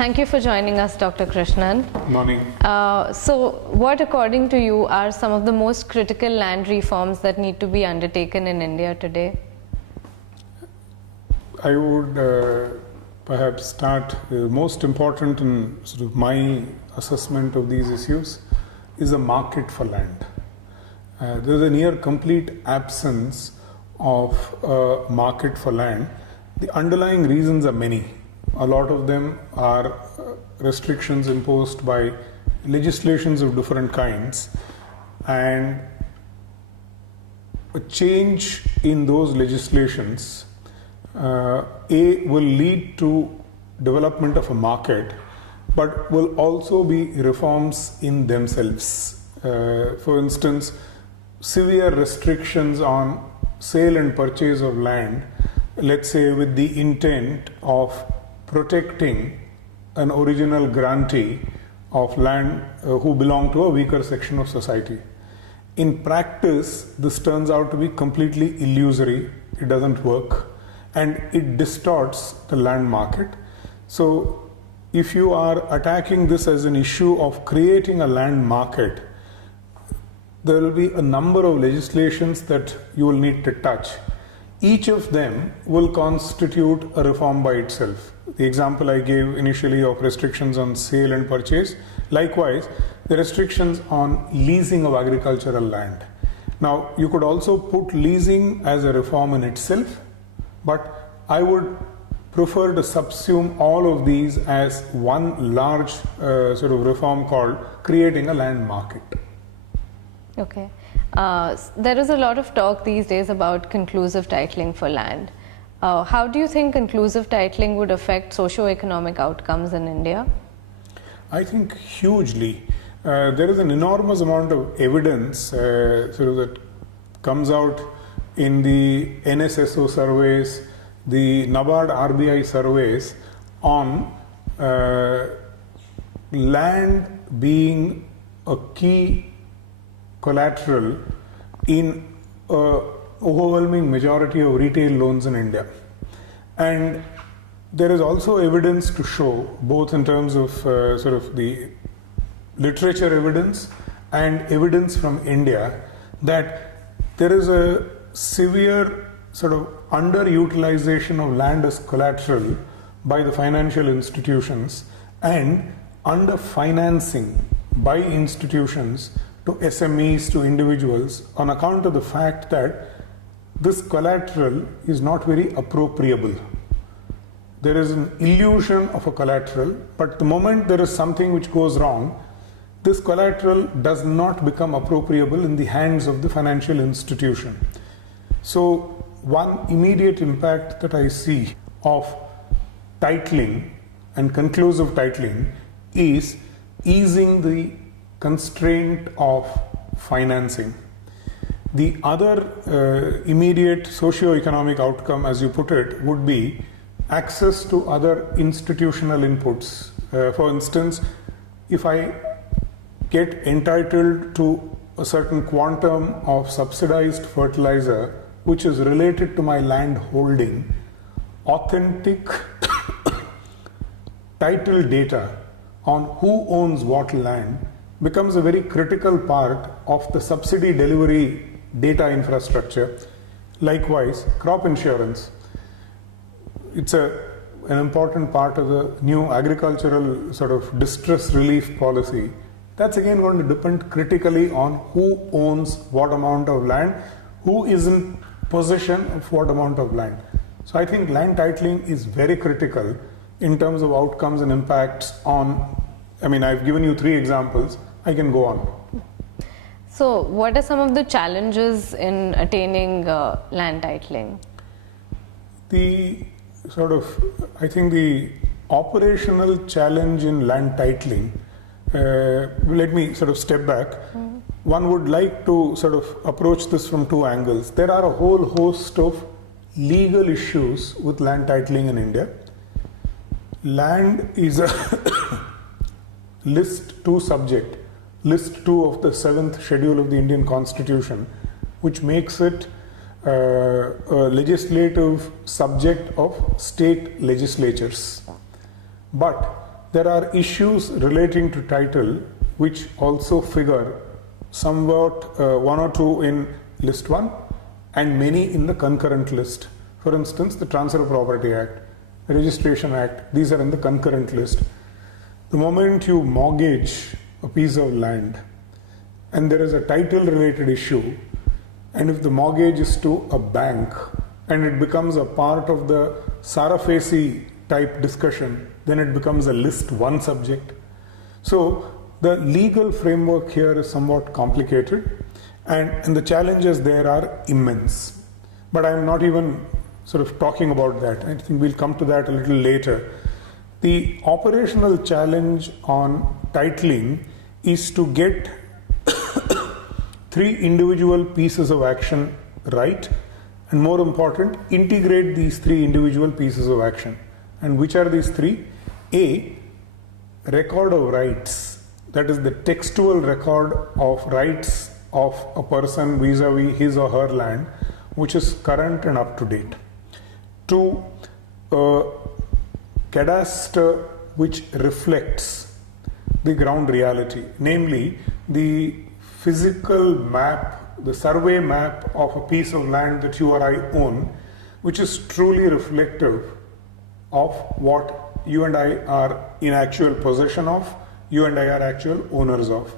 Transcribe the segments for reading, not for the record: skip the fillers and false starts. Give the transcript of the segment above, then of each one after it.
Thank you for joining us, Dr. Krishnan. Morning. So, what according to you are some of the most critical land reforms that need to be undertaken in India today? I would perhaps start most important in sort of my assessment of these issues is a market for land. There is a near complete absence of a market for land. The underlying reasons are many. A lot of them are restrictions imposed by legislations of different kinds, and a change in those legislations will lead to development of a market, but will also be reforms in themselves. For instance, severe restrictions on sale and purchase of land, let's say with the intent of protecting an original grantee of land who belong to a weaker section of society. In practice, this turns out to be completely illusory. It doesn't work, and it distorts the land market. So if you are attacking this as an issue of creating a land market, there will be a number of legislations that you will need to touch. Each of them will constitute a reform by itself. The example I gave initially of restrictions on sale and purchase, likewise, the restrictions on leasing of agricultural land. Now, you could also put leasing as a reform in itself, but I would prefer to subsume all of these as one large sort of reform called creating a land market. Okay. There is a lot of talk these days about conclusive titling for land. How do you think conclusive titling would affect socio-economic outcomes in India? I think hugely. There is an enormous amount of evidence sort of that comes out in the NSSO surveys, the NABARD RBI surveys on land being a key collateral in overwhelming majority of retail loans in India. And there is also evidence to show, both in terms of sort of the literature evidence and evidence from India, that there is a severe sort of underutilization of land as collateral by the financial institutions and underfinancing by institutions to SMEs, to individuals, on account of the fact that this collateral is not very appropriable. There is an illusion of a collateral, but the moment there is something which goes wrong, this collateral does not become appropriable in the hands of the financial institution. So one immediate impact that I see of titling and conclusive titling is easing the constraint of financing. The other immediate socio-economic outcome, as you put it, would be access to other institutional inputs. For instance, if I get entitled to a certain quantum of subsidized fertilizer which is related to my land holding, authentic title data on who owns what land becomes a very critical part of the subsidy delivery data infrastructure. Likewise, crop insurance. It's an important part of the new agricultural sort of distress relief policy. That's again going to depend critically on who owns what amount of land, who is in possession of what amount of land. So I think land titling is very critical in terms of outcomes and impacts on, I mean, I've given you 3 examples. I can go on. So, what are some of the challenges in attaining land titling? The sort of, I think the operational challenge in land titling, let me sort of step back. One would like to sort of approach this from 2 angles. There are a whole host of legal issues with land titling in India. Land is a list 2 subject. List 2 of the 7th schedule of the Indian Constitution, which makes it a legislative subject of state legislatures. But there are issues relating to title which also figure somewhat one or two in list 1 and many in the concurrent list. For instance, the Transfer of Property Act, the Registration Act, these are in the concurrent list. The moment you mortgage a piece of land and there is a title related issue, and if the mortgage is to a bank and it becomes a part of the Sarafesi type discussion, then it becomes a list 1 subject. So the legal framework here is somewhat complicated, and the challenges there are immense. But I'm not even sort of talking about that. I think we'll come to that a little later. The operational challenge on titling is to get 3 individual pieces of action right, and more important, integrate these 3 individual pieces of action. And which are these 3? A, record of rights, that is the textual record of rights of a person vis-a-vis his or her land, which is current and up to date. 2, cadastre which reflects the ground reality, namely the physical map, the survey map of a piece of land that you or I own, which is truly reflective of what you and I are in actual possession of, you and I are actual owners of.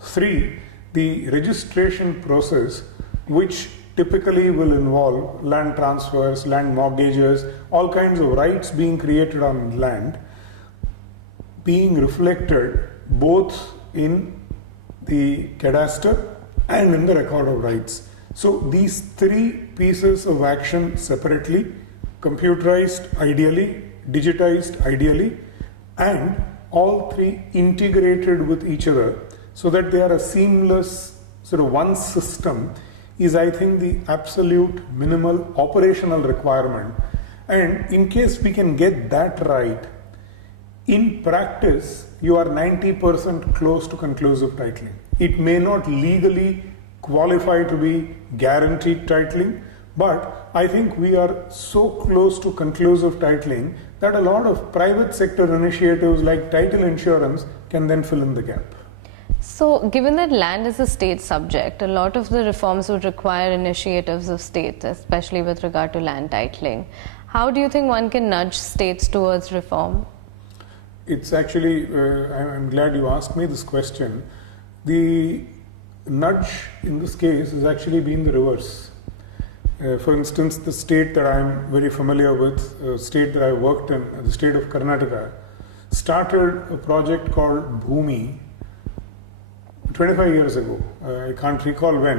3, the registration process, which typically will involve land transfers, land mortgages, all kinds of rights being created on land, being reflected both in the cadastre and in the record of rights. So these 3 pieces of action separately, computerized ideally, digitized ideally, and all 3 integrated with each other so that they are a seamless sort of one system, is I think the absolute minimal operational requirement. And in case we can get that right, in practice you are 90% close to conclusive titling. It may not legally qualify to be guaranteed titling, but I think we are so close to conclusive titling that a lot of private sector initiatives like title insurance can then fill in the gap. So, given that land is a state subject, a lot of the reforms would require initiatives of states, especially with regard to land titling. How do you think one can nudge states towards reform? It's actually, I'm glad you asked me this question. The nudge in this case has actually been the reverse. For instance, the state that I'm very familiar with, a state that I worked in, the state of Karnataka, started a project called Bhumi 25 years ago. I can't recall when.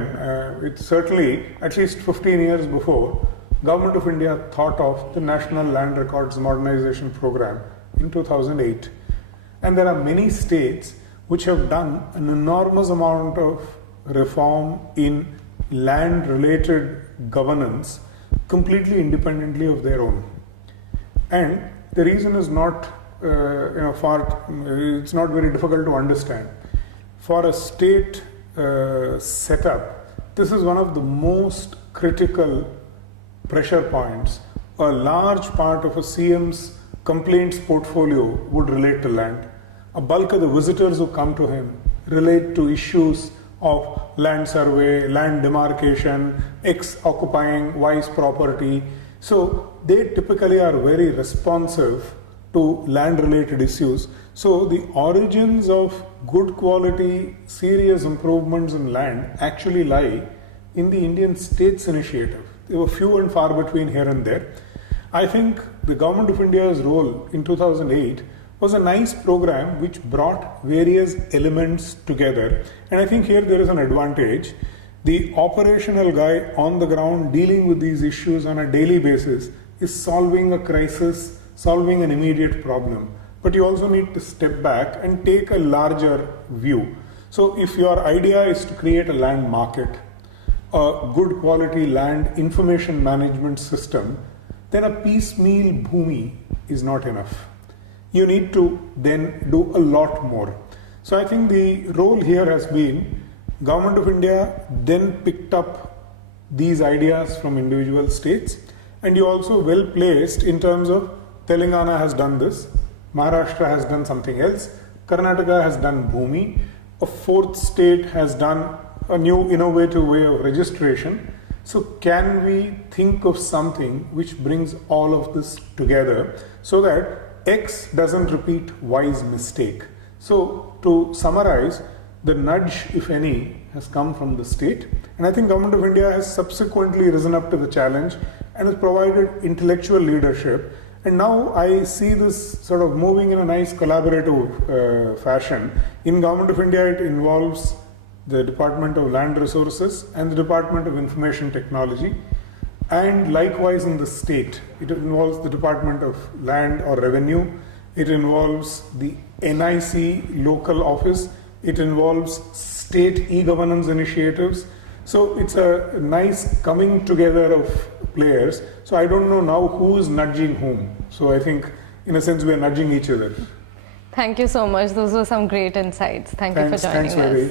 It's certainly at least 15 years before Government of India thought of the National Land Records Modernization Program in 2008. And there are many states which have done an enormous amount of reform in land related governance completely independently of their own. And the reason is not it's not very difficult to understand. For a state setup, this is one of the most critical pressure points. A large part of a CM's complaints portfolio would relate to land. A bulk of the visitors who come to him relate to issues of land survey, land demarcation, X occupying Y's property. So they typically are very responsive to land related issues. So the origins of good quality, serious improvements in land actually lie in the Indian States Initiative. They were few and far between here and there. I think the Government of India's role in 2008 was a nice program which brought various elements together. And I think here there is an advantage. The operational guy on the ground dealing with these issues on a daily basis is solving a crisis, solving an immediate problem. But you also need to step back and take a larger view. So if your idea is to create a land market, a good quality land information management system, then a piecemeal Bhumi is not enough. You need to then do a lot more. So I think the role here has been Government of India then picked up these ideas from individual states, and you also well placed in terms of Telangana has done this, Maharashtra has done something else, Karnataka has done Bhumi, a fourth state has done a new innovative way of registration. So can we think of something which brings all of this together so that X doesn't repeat Y's mistake? So to summarize, the nudge, if any, has come from the state, and I think Government of India has subsequently risen up to the challenge and has provided intellectual leadership. And now I see this sort of moving in a nice collaborative fashion. In Government of India, it involves the Department of Land Resources and the Department of Information Technology. And likewise in the state, it involves the Department of Land or Revenue. It involves the NIC local office. It involves state e-governance initiatives. So it's a nice coming together of players. So I don't know now who is nudging whom. So I think in a sense we are nudging each other. Thank you so much. Those were some great insights. Thank you for joining us. Vaidehi.